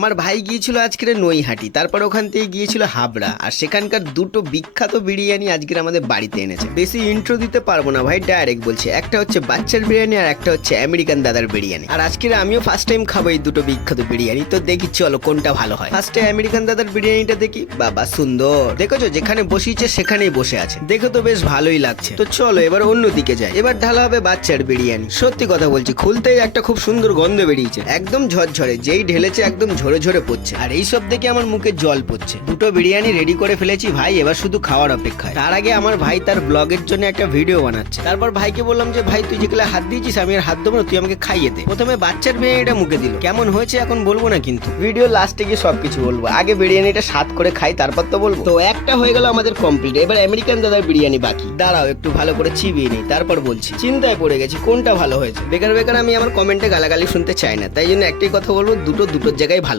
আমার ভাই গিয়েছিল আজকের নৈহাটি, তারপর ওখান থেকে গিয়েছিল হাবড়া, আর সেখানকার দুটো বিখ্যাত বিরিয়ানি আজকের আমাদের বাড়িতে এনেছে। বেশি ইন্ট্রো দিতে পারবো না ভাই, ডাইরেক্ট বলছি, একটা হচ্ছে বাচ্চার বিরিয়ানি আর একটা হচ্ছে আমেরিকান দাদার বিরিয়ানি। আর আজকের আমিও ফার্স্ট টাইম খাবো এই দুটো বিখ্যাত বিরিয়ানি, তো দেখি চলো কোনটা ভালো হয়। ফার্স্টে আমেরিকান দাদার বিরিয়ানিটা দেখি। বাবা সুন্দর, দেখেছো যেখানে বসিয়েছে সেখানেই বসে আছে, দেখে তো বেশ ভালোই লাগছে। তো চলো এবার অন্যদিকে যাই। এবার ঢালা হবে বাচ্চার বিরিয়ানি। সত্যি কথা বলছি, খুলতেই একটা খুব সুন্দর গন্ধ বেরিয়েছে, একদম ঝরঝরে, যেই ঢেলেছে একদম ঝরে ঝরে পড়ছে। আর এইসব দেখে আমার মুখে জল পড়ছে। দুটো বিরিয়ানি রেডি করে ফেলেছি ভাই, এবার শুধু খাওয়ার অপেক্ষায়। তার আগে আমার ভাই তার ব্লগের জন্য একটা ভিডিও বানাচ্ছে। তারপর ভাইকে বললাম যে ভাই তুই যেগুলো হাত দিয়েছিস আমি আর হাত দেবো না, তুই আমাকে খাইয়ে দে। প্রথমে বাচ্চার বিরিয়ানিটা মুখে দিল, কেমন হয়েছে এখন বলবো না কিন্তু, ভিডিও লাস্টে গিয়ে সবকিছু বলবো। আগে বিরিয়ানিটা স্বাদ করে খাই, তারপর তো বলবো। তো একটা হয়ে গেল আমাদের কমপ্লিট, এবার আমেরিকান দাদার বিরিয়ানি বাকি। দাঁড়াও একটু ভালো করে চিবিয়ে নেই, তারপর বলছি। চিন্তায় পড়ে গেছি কোনটা ভালো হয়েছে। বেকার বেকার আমি আমার কমেন্টে গালাগালি শুনতে চাই না, তাই জন্য একটাই কথা বলবো, দুটোর জায়গায় ভালো।